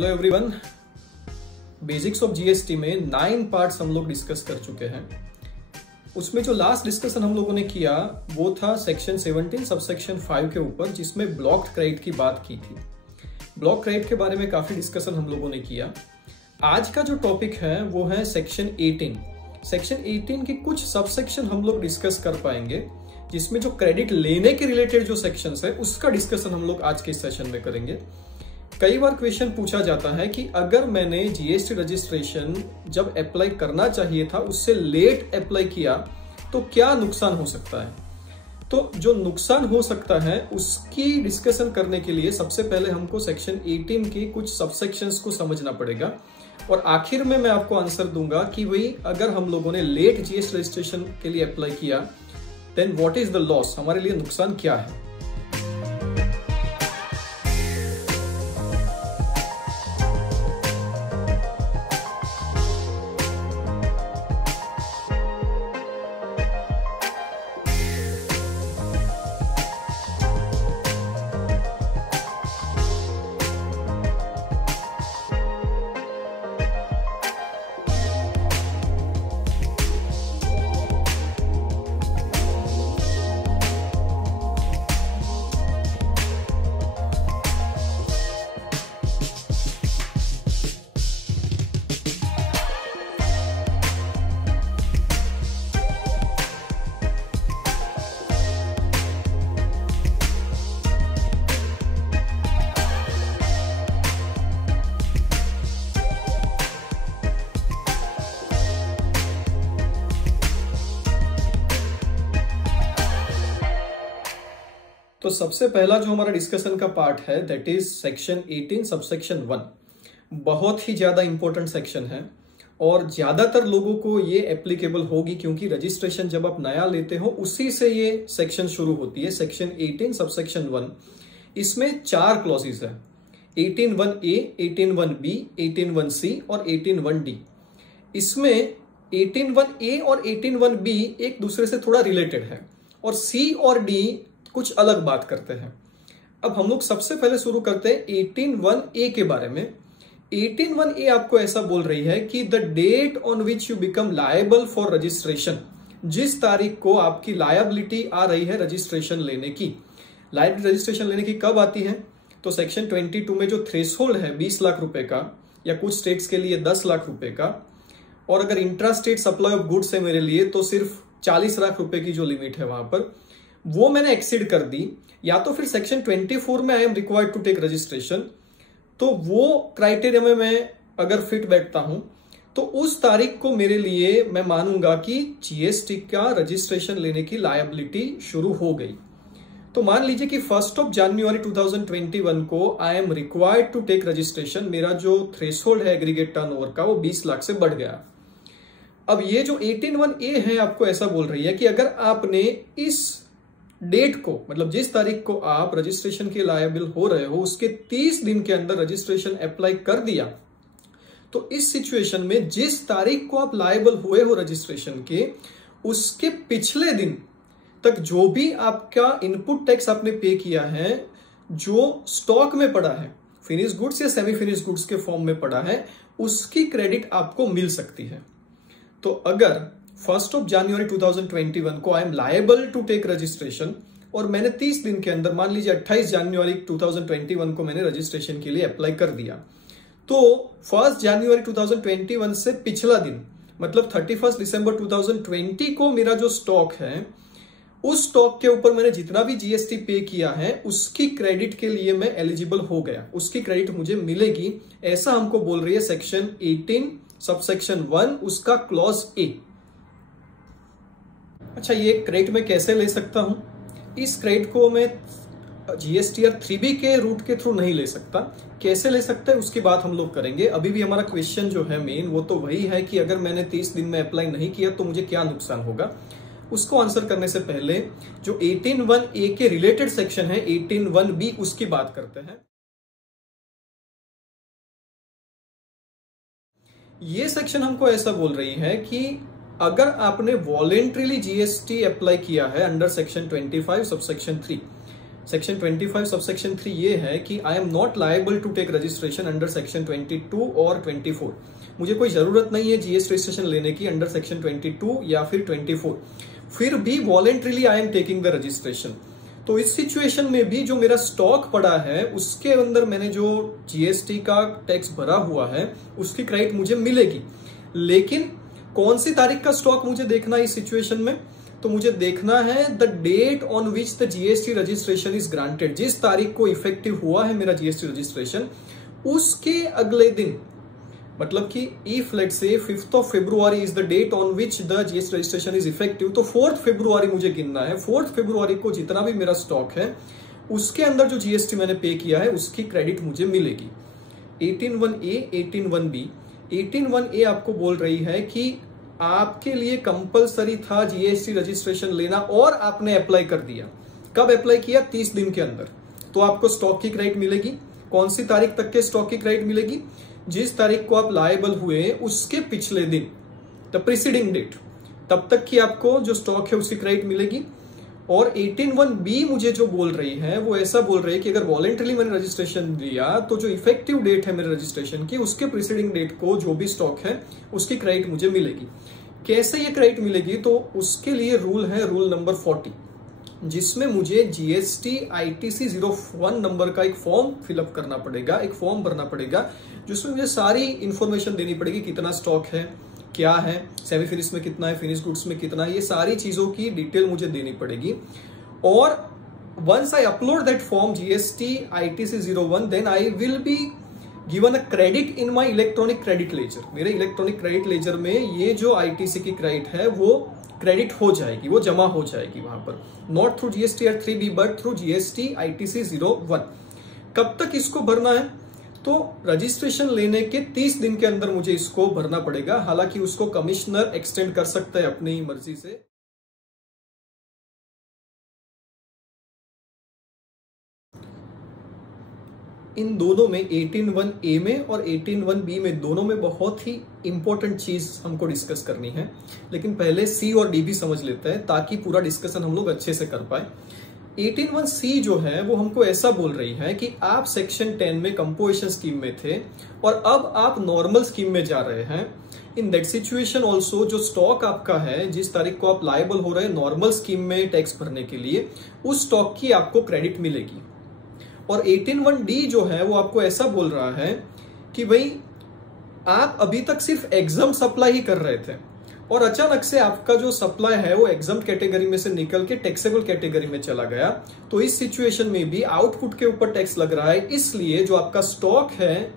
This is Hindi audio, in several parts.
Hello everyone. Basics of GST में 9 पार्ट्स हम लोग डिस्कस कर चुके हैं। उसमें जो लास्ट डिस्कशन हम लोगों ने किया वो था सेक्शन 17 सबसेक्शन 5 के ऊपर, जिसमें ब्लॉक्ड क्रेडिट की बात की थी। ब्लॉक क्रेडिट के बारे में काफी डिस्कशन हम लोगों ने किया। आज का जो टॉपिक है वो है सेक्शन 18। सेक्शन 18 की कुछ सबसेक्शन हम लोग डिस्कस कर पाएंगे, जिसमें जो क्रेडिट लेने के रिलेटेड जो सेक्शंस है उसका डिस्कशन हम लोग आज के सेशन में करेंगे। कई बार क्वेश्चन पूछा जाता है कि अगर मैंने जीएसटी रजिस्ट्रेशन जब अप्लाई करना चाहिए था उससे लेट अप्लाई किया तो क्या नुकसान हो सकता है। तो जो नुकसान हो सकता है उसकी डिस्कशन करने के लिए सबसे पहले हमको सेक्शन 18 के कुछ सबसेक्शंस को समझना पड़ेगा, और आखिर में मैं आपको आंसर दूंगा कि भाई अगर हम लोगों ने लेट जीएसटी रजिस्ट्रेशन के लिए अप्लाई किया then what is the loss, हमारे लिए नुकसान क्या है। तो सबसे पहला जो हमारा डिस्कशन का पार्ट है दैट इज सेक्शन 18 सबसेक्शन 1। बहुत ही ज्यादा इंपॉर्टेंट सेक्शन है और ज्यादातर लोगों को ये एप्लीकेबल होगी, क्योंकि रजिस्ट्रेशन जब आप नया लेते हो उसी से ये सेक्शन शुरू होती है। सेक्शन 18 सबसेक्शन 1, इसमें 4 क्लॉजेस है, 18(1)A, 18(1)B, 18(1)C और 18(1)D। इसमें 18(1)A और 18(1)B एक दूसरे से थोड़ा रिलेटेड है और C और D कुछ अलग बात करते हैं। अब हम लोग सबसे पहले शुरू करते हैं 18(1)A के बारे में। 18(1)A आपको ऐसा बोल रही है कि the date on which you become liable for registration, जिस तारीख को आपकी लायबिलिटी आ रही है रजिस्ट्रेशन लेने की। लायबिलिटी रजिस्ट्रेशन लेने की कब आती है, तो सेक्शन 22 में जो थ्रेशोल्ड है 20 लाख रुपए का, या कुछ स्टेट्स के लिए 10 लाख रुपए का, और अगर intra state supply of goods है मेरे लिए तो सिर्फ 40 लाख रुपए की जो लिमिट है वहां पर वो मैंने एक्सीड कर दी, या तो फिर सेक्शन 24 में I am required to take registration, तो वो क्राइटेरिया में मैं अगर फिट बैठता हूं तो उस तारीख को मेरे लिए मैं मानूंगा कि जीएसटी का रजिस्ट्रेशन लेने की लायबिलिटी शुरू हो गई। तो मान लीजिए कि 1 जनवरी 2021 को I am required to take registration, मेरा जो थ्रेशोल्ड है एग्रीगेट टर्नओवर का वो 20 लाख से बढ़ गया। अब ये जो 18(1)A है आपको ऐसा बोल रही है कि अगर आपने इस डेट को, मतलब जिस तारीख को आप रजिस्ट्रेशन के लायबल हो रहे हो उसके 30 दिन के अंदर रजिस्ट्रेशन अप्लाई कर दिया, तो इस सिचुएशन में जिस तारीख को आप लायबल हुए हो रजिस्ट्रेशन के उसके पिछले दिन तक जो भी आपका इनपुट टैक्स आपने पे किया है, जो स्टॉक में पड़ा है, फिनिश गुड्स या सेमी फिनिश गुड्स के फॉर्म में पड़ा है, उसकी क्रेडिट आपको मिल सकती है। तो अगर 1 जनवरी 2021 को I am liable to take registration और मैंने 30 दिन के अंदर, मान लीजिए 28 जनवरी 2021 को मैंने रजिस्ट्रेशन के लिए अप्लाई कर दिया, तो 1 जनवरी 2021 से पिछला दिन मतलब 31 दिसंबर 2020 को मेरा जो स्टॉक है उस स्टॉक के ऊपर मैंने जितना भी जीएसटी पे किया है उसकी क्रेडिट के लिए मैं एलिजिबल हो गया, उसकी क्रेडिट मुझे मिलेगी। ऐसा हमको बोल रही है सेक्शन 18 सबसेक्शन 1 उसका क्लॉज ए। अच्छा, ये क्रेडिट मैं कैसे ले सकता हूं? इस क्रेडिट को मैं जीएसटीआर 3B के रूट के थ्रू नहीं ले सकता। कैसे ले सकता है उसकी बात हम लोग करेंगे। अभी भी हमारा क्वेश्चन जो है मेन वो तो वही है कि अगर मैंने 30 दिन में अप्लाई नहीं किया तो मुझे क्या नुकसान होगा। उसको आंसर करने से पहले जो 18(1)A के रिलेटेड सेक्शन है 18(1)B उसकी बात करते हैं। ये सेक्शन हमको ऐसा बोल रही है कि अगर आपने वॉलेंट्रीली जीएसटी अप्लाई किया है under section 25 subsection 3, section 25 subsection 3 ये है कि I am not liable to take registration under section 22 और 24। मुझे कोई जरूरत नहीं है जीएसटी रजिस्ट्रेशन लेने की अंडर सेक्शन 22 या फिर 24, फिर भी voluntarily I am taking the registration. तो इस सिचुएशन में भी जो मेरा स्टॉक पड़ा है उसके अंदर मैंने जो जीएसटी का टैक्स भरा हुआ है उसकी क्रेडिट मुझे मिलेगी। लेकिन कौन सी तारीख का स्टॉक मुझे देखना है इस सिचुएशन में? तो मुझे देखना है the date on which the GST registration is granted. जिस तारीख को इफेक्टिव हुआ है मेरा जीएसटी रजिस्ट्रेशन उसके अगले दिन, मतलब कि if let's say 5th of February is the date on which the GST registration is effective, तो 4th February मुझे गिनना है। 4th February को जितना भी मेरा स्टॉक है उसके अंदर जो जीएसटी मैंने पे किया है उसकी क्रेडिट मुझे मिलेगी। 18(1)(a), 18(1)(b). 18(1)(a) आपको बोल रही है कि आपके लिए कंपलसरी था जीएसटी रजिस्ट्रेशन लेना और आपने अप्लाई कर दिया। कब अप्लाई किया? 30 दिन के अंदर। तो आपको स्टॉक की क्रेडिट मिलेगी। कौन सी तारीख तक के स्टॉक की क्रेडिट मिलेगी? जिस तारीख को आप लायबल हुए उसके पिछले दिन, द प्रीसीडिंग डेट, तब तक की आपको जो स्टॉक है उसकी क्रेडिट मिलेगी। और 18(1)(b) मुझे जो बोल रही है वो ऐसा बोल रही है कि अगर वॉलेंटरली मैंने रजिस्ट्रेशन दिया तो जो इफेक्टिव डेट है मेरे रजिस्ट्रेशन की उसके प्रीसीडिंग डेट को जो भी स्टॉक है उसकी क्रेडिट मुझे मिलेगी। कैसे ये क्रेडिट मिलेगी? तो उसके लिए रूल है, रूल नंबर 40, जिसमें मुझे जीएसटी ITC 01 नंबर का एक फॉर्म फिलअप करना पड़ेगा, एक फॉर्म भरना पड़ेगा जिसमें मुझे सारी इंफॉर्मेशन देनी पड़ेगी। कितना स्टॉक है, क्या है, सेमी फिनिश में कितना है, फिनिश गुड्स में कितना है, ये सारी चीजों की डिटेल मुझे देनी पड़ेगी। और once I upload that form GST ITC 01 then I will be given a credit in my electronic credit ledger. मेरे इलेक्ट्रॉनिक क्रेडिट लेजर में ये जो ITC की क्रेडिट है वो क्रेडिट हो जाएगी, वो जमा हो जाएगी वहां पर, not through GSTR 3B but through GST ITC 01। कब तक इसको भरना है? तो रजिस्ट्रेशन लेने के 30 दिन के अंदर मुझे इसको भरना पड़ेगा। हालांकि उसको कमिश्नर एक्सटेंड कर सकता है अपनी मर्जी से। इन दोनों में 18(1)(a) में और 18(1)(b) में, दोनों में बहुत ही इंपॉर्टेंट चीज हमको डिस्कस करनी है। लेकिन पहले C और D भी समझ लेते हैं ताकि पूरा डिस्कशन हम लोग अच्छे से कर पाए। 18(1)(c) जो है वो हमको ऐसा बोल रही है कि आप सेक्शन 10 में कंपोजिशन स्कीम में थे और अब आप नॉर्मल स्कीम में जा रहे हैं। इन दैट सिचुएशन ऑल्सो जो स्टॉक आपका है, जिस तारीख को आप लायबल हो रहे हैं नॉर्मल स्कीम में टैक्स भरने के लिए, उस स्टॉक की आपको क्रेडिट मिलेगी। और 18(1)(d) जो है वो आपको ऐसा बोल रहा है कि भाई आप अभी तक सिर्फ एग्जाम सप्लाई ही कर रहे थे और अचानक से आपका जो सप्लाई है वो एग्जाम कैटेगरी में से निकल के टैक्सेबल कैटेगरी में चला गया। तो इस सिचुएशन में भी आउटपुट के ऊपर टैक्स लग रहा है। इसलिए जो आपका स्टॉक है,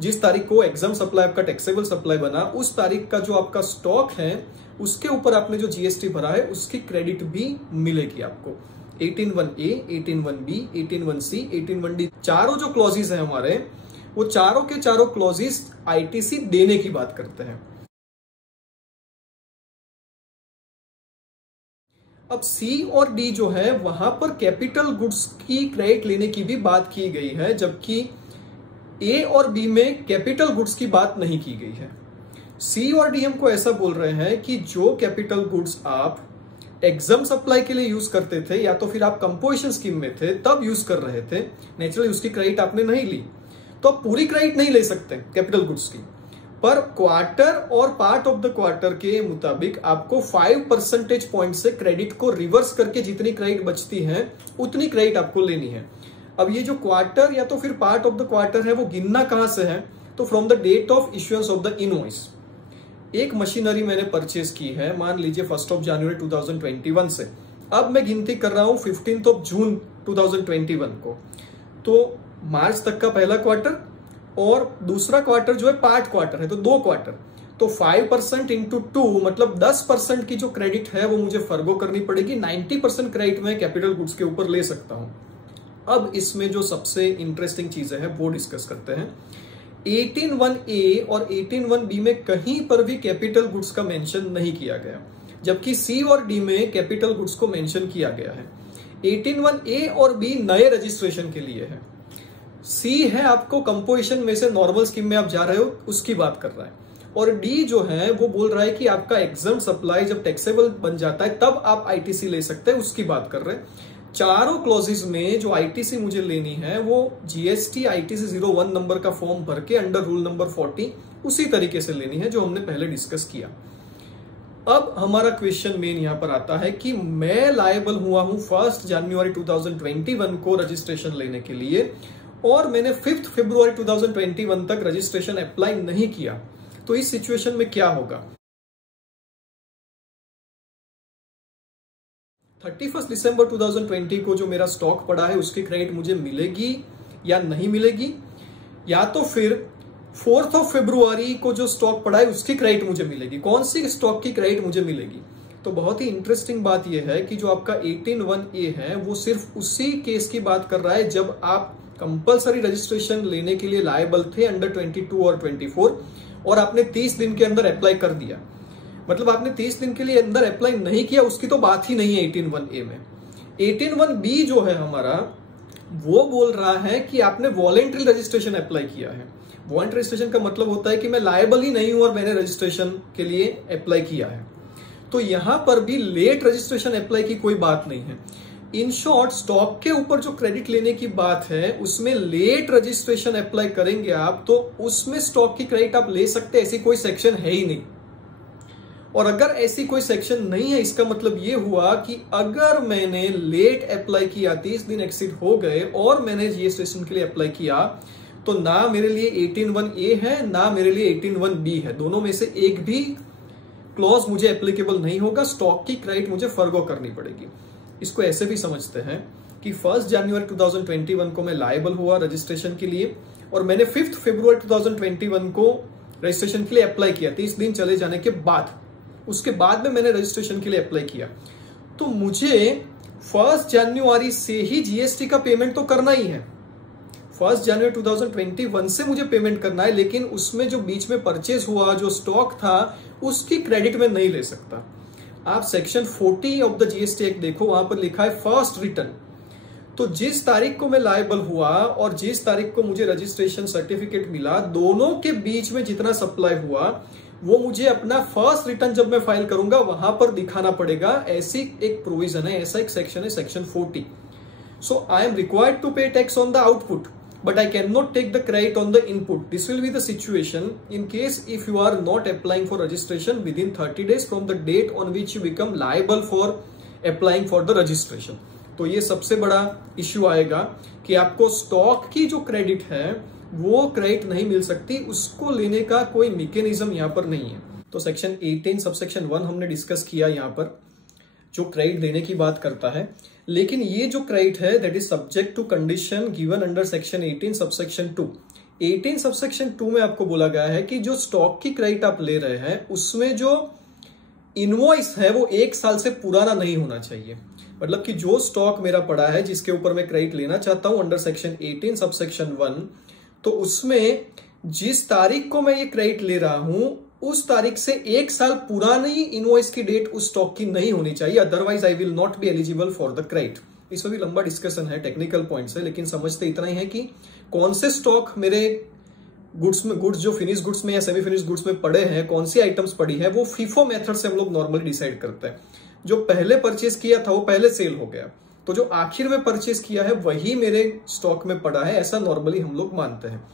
जिस तारीख को एग्जाम सप्लाई आपका टैक्सेबल सप्लाई बना, उस तारीख का जो आपका स्टॉक है उसके ऊपर आपने जो जीएसटी भरा है उसकी क्रेडिट भी मिलेगी आपको। 18(1)(a), 18(1)(b), 18(1)(c), 18(1)(d) चारों जो क्लॉजेस है हमारे, वो चारों के चारों क्लॉजेस ITC देने की बात करते हैं। अब C और D जो है वहां पर कैपिटल गुड्स की क्रेडिट लेने की भी बात की गई है, जबकि A और B में कैपिटल गुड्स की बात नहीं की गई है। C और D हमको ऐसा बोल रहे हैं कि जो कैपिटल गुड्स आप एग्जाम सप्लाई के लिए यूज करते थे या तो फिर आप कंपोजिशन स्कीम में थे तब यूज कर रहे थे, नेचुरली उसकी क्रेडिट आपने नहीं ली, तो आप पूरी क्रेडिट नहीं ले सकते कैपिटल गुड्स की, पर क्वार्टर और पार्ट ऑफ द क्वार्टर के मुताबिक आपको 5 परसेंटेज पॉइंट से क्रेडिट को रिवर्स करके जितनी क्रेडिट बचती है उतनी क्रेडिट आपको लेनी है। अब ये जो क्वार्टर या तो फिर पार्ट ऑफ द क्वार्टर है वो गिनना कहां से है? तो from the date of issuance of the invoice. एक मशीनरी मैंने परचेज की है, मान लीजिए 1 जनवरी 2021 से, अब मैं गिनती कर रहा हूं 15 जून 2021 को, तो मार्च तक का पहला क्वार्टर और दूसरा क्वार्टर जो है पार्ट क्वार्टर है, तो 2 क्वार्टर, तो 5% इंटू 2 मतलब 10% की जो क्रेडिट है वो मुझे फर्गो करनी पड़ेगी। 90% क्रेडिट मैं कैपिटल गुड्स के ऊपर ले सकता हूं। अब इसमें जो सबसे इंटरेस्टिंग चीजें हैं वो डिस्कस करते हैं। 18(1)(a) और 18(1)(b) में कहीं पर भी कैपिटल गुड्स का मेंशन नहीं किया गया, जबकि C और D में कैपिटल गुड्स को मेंशन किया गया है। 18(1)(a) और B नए रजिस्ट्रेशन के लिए है। C है आपको कंपोजिशन में से नॉर्मल स्कीम में आप जा रहे हो उसकी बात कर रहा है, और D जो है वो बोल रहा है कि आपका एग्जाम सप्लाई जब टैक्सेबल बन जाता है तब आप ITC ले सकते हैं, उसकी बात कर रहे हैं। चारों क्लॉजेस में जो आईटीसी मुझे लेनी है वो जीएसटी आईटीसी 01 नंबर का फॉर्म भर के अंडर रूल नंबर 40 उसी तरीके से लेनी है जो हमने पहले डिस्कस किया। अब हमारा क्वेश्चन मेन यहां पर आता है कि मैं लायबल हुआ हूं 1 जनवरी 2021 को रजिस्ट्रेशन लेने के लिए और मैंने 5 फरवरी 2021 तक रजिस्ट्रेशन अप्लाई नहीं किया, तो इस सिचुएशन में क्या होगा? 31 दिसंबर 2020 को जो मेरा स्टॉक पड़ा है उसकी क्रेडिट मुझे मिलेगी या नहीं मिलेगी, या तो फिर 4 फरवरी को जो स्टॉक पड़ा है उसकी क्रेडिट मुझे मिलेगी। कौन सी स्टॉक की क्रेडिट मुझे मिलेगी? तो बहुत ही इंटरेस्टिंग बात यह है कि जो आपका 18(1)(a है वो सिर्फ उसी केस की बात कर रहा है जब आप कंपलसरी रजिस्ट्रेशन लेने के लिए लायबल थे अंडर 22 और 24 और आपने 30 दिन के अंदर अप्लाई कर दिया। मतलब आपने 30 दिन के लिए अंदर अप्लाई नहीं किया, उसकी तो बात ही नहीं है 18(1)(a में। 18(1)(b जो है हमारा वो बोल रहा है कि आपने वॉलेंट्री रजिस्ट्रेशन अप्लाई किया है। वॉलेंट्री रजिस्ट्रेशन का मतलब होता है कि मैं लायबल ही नहीं हूं और मैंने रजिस्ट्रेशन के लिए अप्लाई किया है। तो यहां पर भी लेट रजिस्ट्रेशन अप्लाई की कोई बात नहीं है। इन शॉर्ट, स्टॉक के ऊपर जो क्रेडिट लेने की बात है उसमें लेट रजिस्ट्रेशन अप्लाई करेंगे आप तो उसमें स्टॉक की क्रेडिट आप ले सकते, ऐसी कोई सेक्शन है ही नहीं। और अगर ऐसी कोई सेक्शन नहीं है इसका मतलब ये हुआ कि अगर मैंने लेट अप्लाई किया, 30 दिन एक्सीड हो गए और मैंने रजिस्ट्रेशन के लिए अप्लाई किया, तो ना मेरे लिए 18(1)(a है ना मेरे लिए 18(1)(b है। दोनों में से एक भी क्लॉज मुझे एप्लीकेबल नहीं होगा, स्टॉक की क्रेडिट मुझे फर्गो करनी पड़ेगी। इसको ऐसे भी समझते हैं कि 1 जनवरी 2021 को मैं लायबल हुआ रजिस्ट्रेशन के लिए और मैंने 5 फरवरी 2021 को रजिस्ट्रेशन के लिए अप्लाई किया। 30 दिन चले जाने के बाद, उसके बाद में मैंने रजिस्ट्रेशन के लिए अप्लाई किया, तो मुझे 1 जनवरी से ही जीएसटी का पेमेंट तो करना ही है। 1 जनवरी 2021 से मुझे पेमेंट करना है, लेकिन उसमें जो बीच में परचेज हुआ, जो स्टॉक था, उसकी क्रेडिट में नहीं ले सकता। आप section 40 of the GST act देखो, वहां पर लिखा है फर्स्ट रिटर्न। तो जिस तारीख को मैं लायबल हुआ और जिस तारीख को मुझे रजिस्ट्रेशन सर्टिफिकेट मिला, दोनों के बीच में जितना सप्लाई हुआ वो मुझे अपना फर्स्ट रिटर्न जब मैं फाइल करूंगा वहां पर दिखाना पड़ेगा। ऐसी एक प्रोविजन है, ऐसा एक सेक्शन है, section 40। So I am required to pay tax on the output, but I cannot take the credit on the input. This will be the situation in case if you are not applying for registration within 30 days from the date on which you become liable for applying for the registration. तो ये सबसे बड़ा इश्यू आएगा कि आपको स्टॉक की जो क्रेडिट है वो क्रेडिट नहीं मिल सकती, उसको लेने का कोई मैकेनिज्म यहाँ पर नहीं है। तो सेक्शन 18 सबसेक्शन 1 हमने डिस्कस किया, यहाँ पर जो क्रेडिट देने की बात करता है। लेकिन ये जो क्रेडिट है that is subject to condition given under section 18 subsection 2। 18 subsection 2 में आपको बोला गया है कि जो स्टॉक की क्रेडिट आप ले रहे हैं उसमें जो इनवॉइस है वो 1 साल से पुराना नहीं होना चाहिए। मतलब कि जो स्टॉक मेरा पड़ा है जिसके ऊपर मैं क्रेडिट लेना चाहता हूं अंडर सेक्शन 18 सबसेक्शन 1, तो उसमें जिस तारीख को मैं ये क्रेडिट ले रहा हूं उस तारीख से 1 साल पुरानी इनवॉइस की डेट उस स्टॉक की नहीं होनी चाहिए, otherwise I will not be eligible for the credit. इसमें भी लंबा डिस्कशन है, टेक्निकल पॉइंट्स है, लेकिन समझते इतना ही है कि कौन से स्टॉक मेरे गुड्स जो फिनिश गुड्स में या सेमी फिनिश गुड्स में पड़े हैं, कौन सी आइटम्स पड़ी है, वो फीफो मेथड से हम लोग नॉर्मली डिसाइड करते हैं। जो पहले परचेज किया था वो पहले सेल हो गया, तो जो आखिर में परचेज किया है वही मेरे स्टॉक में पड़ा है, ऐसा नॉर्मली हम लोग मानते हैं।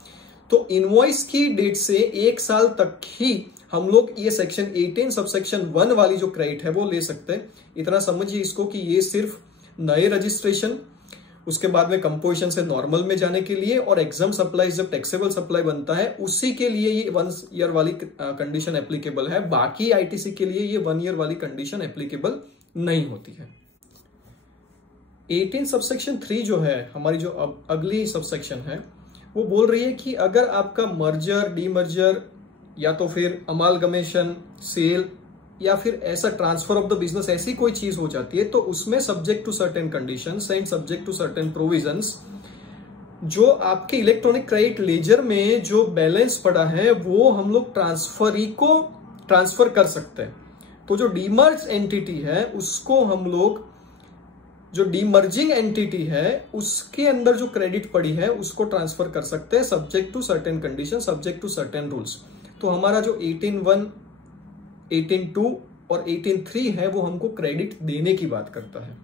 तो इनवॉइस की डेट से 1 साल तक ही हम लोग ये सेक्शन 18 सबसेक्शन 1 वाली जो क्रेडिट है वो ले सकते हैं। इतना समझिए इसको कि ये सिर्फ नए रजिस्ट्रेशन, उसके बाद में कंपोजिशन से नॉर्मल में जाने के लिए और एग्जाम सप्लाई जब टैक्सेबल सप्लाई बनता है उसी के लिए ये 1 ईयर वाली कंडीशन एप्लीकेबल है। बाकी आईटीसी के लिए ये 1 ईयर वाली कंडीशन एप्लीकेबल नहीं होती है। 18 सबसेक्शन 3 जो है हमारी जो अगली सबसेक्शन है वो बोल रही है कि अगर आपका मर्जर, डीमर्जर या तो फिर अमालगमेशन, सेल या फिर ऐसा ट्रांसफर ऑफ द बिजनेस ऐसी कोई चीज हो जाती है तो उसमें subject to certain conditions and subject to certain provisions जो आपके इलेक्ट्रॉनिक क्रेडिट लेजर में जो बैलेंस पड़ा है वो हम लोग ट्रांसफरी को ट्रांसफर कर सकते हैं। तो जो डीमर्ज एंटिटी है उसको हम लोग, जो डीमर्जिंग एंटिटी है उसके अंदर जो क्रेडिट पड़ी है उसको ट्रांसफर कर सकते हैं subject to certain condition, subject to certain rules. तो हमारा जो 18(1), 18(2) और 18(3) है वो हमको क्रेडिट देने की बात करता है।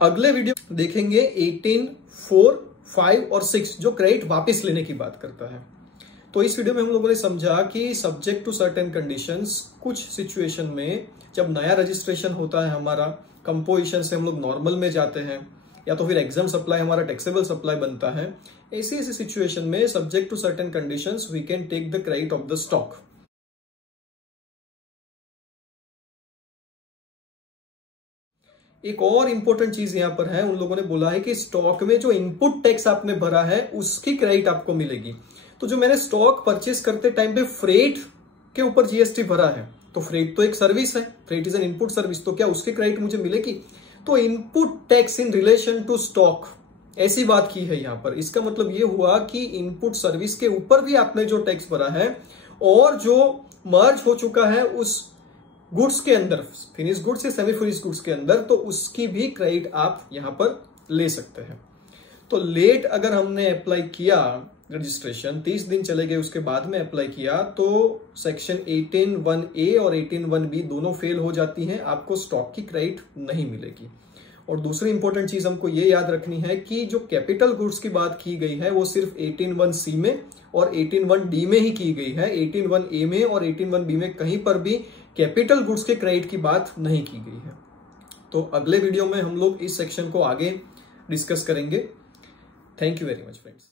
अगले वीडियो देखेंगे 18, 4, 5 और 6 जो क्रेडिट वापस लेने की बात करता है। तो इस वीडियो में हम लोगों ने समझा कि सब्जेक्ट टू सर्टेन कंडीशंस, कुछ सिचुएशन में जब नया रजिस्ट्रेशन होता है हमारा, कंपोजिशन से हम लोग नॉर्मल में जाते हैं या तो फिर एग्जाम सप्लाई हमारा टैक्सेबल सप्लाई बनता है, ऐसी सिचुएशन में subject to certain conditions we can take the credit of the stock. एक और इंपॉर्टेंट चीज यहां पर है, उन लोगों ने बोला है कि स्टॉक में जो इनपुट टैक्स आपने भरा है उसकी क्रेडिट आपको मिलेगी। तो जो मैंने स्टॉक परचेस करते टाइम पे फ्रेट के ऊपर जीएसटी भरा है, तो फ्रेट तो एक सर्विस है, freight is an input service, तो क्या उसकी क्रेडिट मुझे मिलेगी? तो input tax in relation to stock, ऐसी बात की है यहां पर। इसका मतलब यह हुआ कि इनपुट सर्विस के ऊपर भी आपने जो टैक्स भरा है और जो मर्ज हो चुका है उस गुड्स के अंदर, फिनिश गुड्स या सेमी फिनिश गुड्स के अंदर, तो उसकी भी क्रेडिट आप यहां पर ले सकते हैं। तो लेट अगर हमने अप्लाई किया रजिस्ट्रेशन, 30 दिन चले गए उसके बाद में अप्लाई किया, तो सेक्शन 18(1)(a) और 18(1)(b) दोनों फेल हो जाती हैं, आपको स्टॉक की क्रेडिट नहीं मिलेगी। और दूसरी इंपॉर्टेंट चीज हमको ये याद रखनी है कि जो कैपिटल गुड्स की बात की गई है वो सिर्फ 18(1)(c) में और 18(1)(d) में ही की गई है। 18(1)(a) में और 18(1)(b) में कहीं पर भी कैपिटल गुड्स के क्रेडिट की बात नहीं की गई है। तो अगले वीडियो में हम लोग इस सेक्शन को आगे डिस्कस करेंगे। Thank you very much friends.